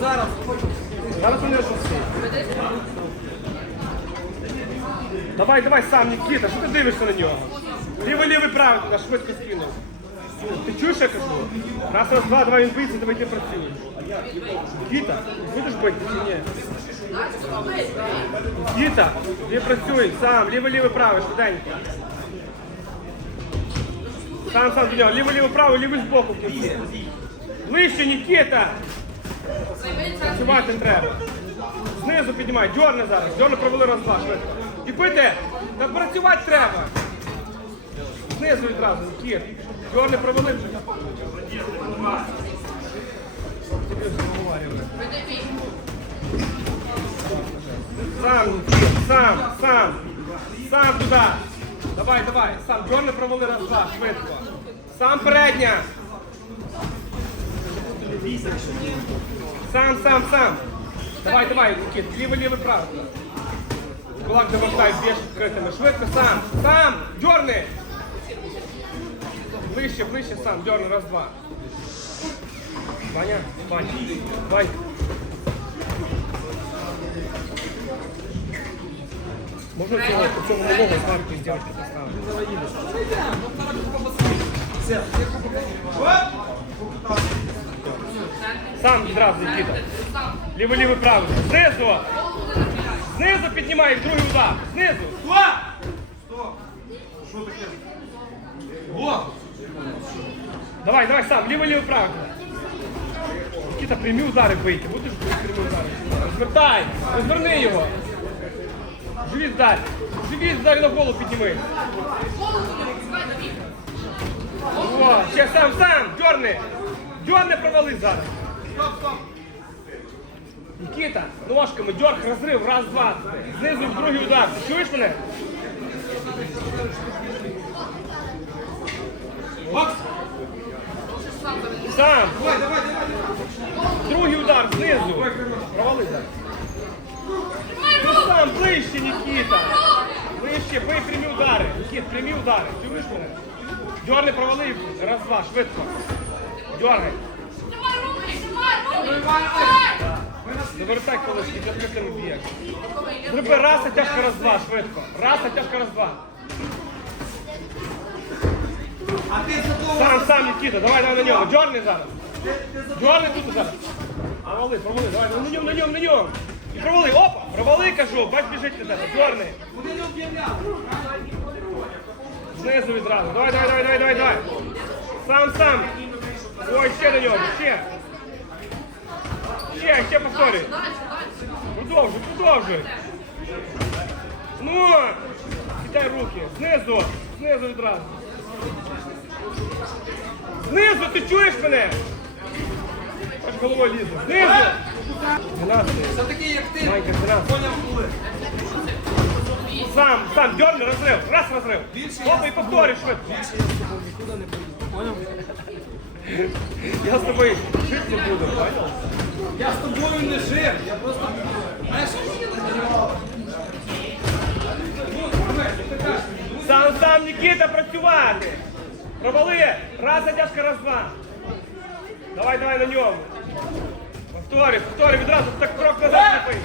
зараз. Зараз мене щось. Давай, давай сам, Нікіта, що ти дивишся на нього? Лівий, лівий, правий, на швидко скинув. Ти чуєш, що я кажу? Раз, раз, два, давай він биться, давай ти працюєш. Нікіта, будеш бити чи ні? Нікіта, ти працюй, сам, лівий, лівий, правий, швиденько. Сам, сам до нього, лівий, лівий, правий, лівий збоку. в кінці. Ближче, Нікіта! Працювати треба. Знизу піднімай, дьорни зараз, дьорни провели раз, два. І пити, та працювати треба. Знизу відразу, Нікіт. Дьорни провели. Сам, Нікіт, сам, сам, сам туди. Давай, давай, сам, дьорни провели раз, два, швидко. Сам передня. Сам, сам, сам. Давай, давай, Никит, лівий, лівий, правий. Кулак довертай, б'єш відкритими. Швидко, сам, сам, дьорни. Ближче, ближче, сам, дьорни, раз, два. Ваня, Ваня, давай. Можна цього, цього малого зварку з дівчинки поставити? Сам відразу, Нікіта. Лівий, лівий, правий. Знизу. Знизу піднімай другий удар. Знизу. Що таке? О! Давай, давай сам. Лівий, лівий, правий. Нікіта, прямі удари бийте. Будеш прямі удари. Розвертай. Розверни його. Живіт здай. Живіт здай на голову підніми. О, ще сам, сам. Дьорни. Дьорни провали зараз. Стоп, стоп! Нікіта, ножками, дьорг, розрив, раз, два. Знизу в другий удар. Ти чуєш мене? Бокс! Сам. Давай, давай, давай! Другий удар знизу. Провали сам, ближче, Нікіта. Ближче, бий прямі удари. Нікіт, прямі удари. Чуєш мене? Дьорни провалив. Раз, два, швидко. Дьорни. Не вертай колишки, для не б'єш. Зроби раз, а тяжко раз, два, швидко. Раз, а тяжко раз, два. А ти за того... Сам, сам, Нікіта, давай, давай на нього. Дьорни зараз. Дьорни тут зараз. Провали, провали, давай, на ньому, на ньому, на ньому. І провали, опа, провали, кажу, бач, біжить на тебе, дьорни. Вони не об'являли. Знизу відразу. Давай, давай, давай, давай, давай, давай. Сам, сам. Ой, ще на нього, ще. Ще, ще повторюй. Продовжуй, продовжуй. Ну, кидай руки. Знизу, знизу відразу. Знизу, ти чуєш мене? Аж головою лізе. Знизу. 12. За такі, як ти, Майка, 12. поняв коли. Сам, сам, дьорни, розрив. Раз розрив. Опа, і повторюй швидко. Більше я з тобою нікуди не поїду. Поняв? Я з тобою жити не буду, понял? Я з тобою не жив, я просто... Знаєш, Сам, сам, Нікіта, працювати. Провали. Раз, затяжка, раз, два. Давай, давай на ньому. Повторюй, повторюй, відразу так крок назад не пий.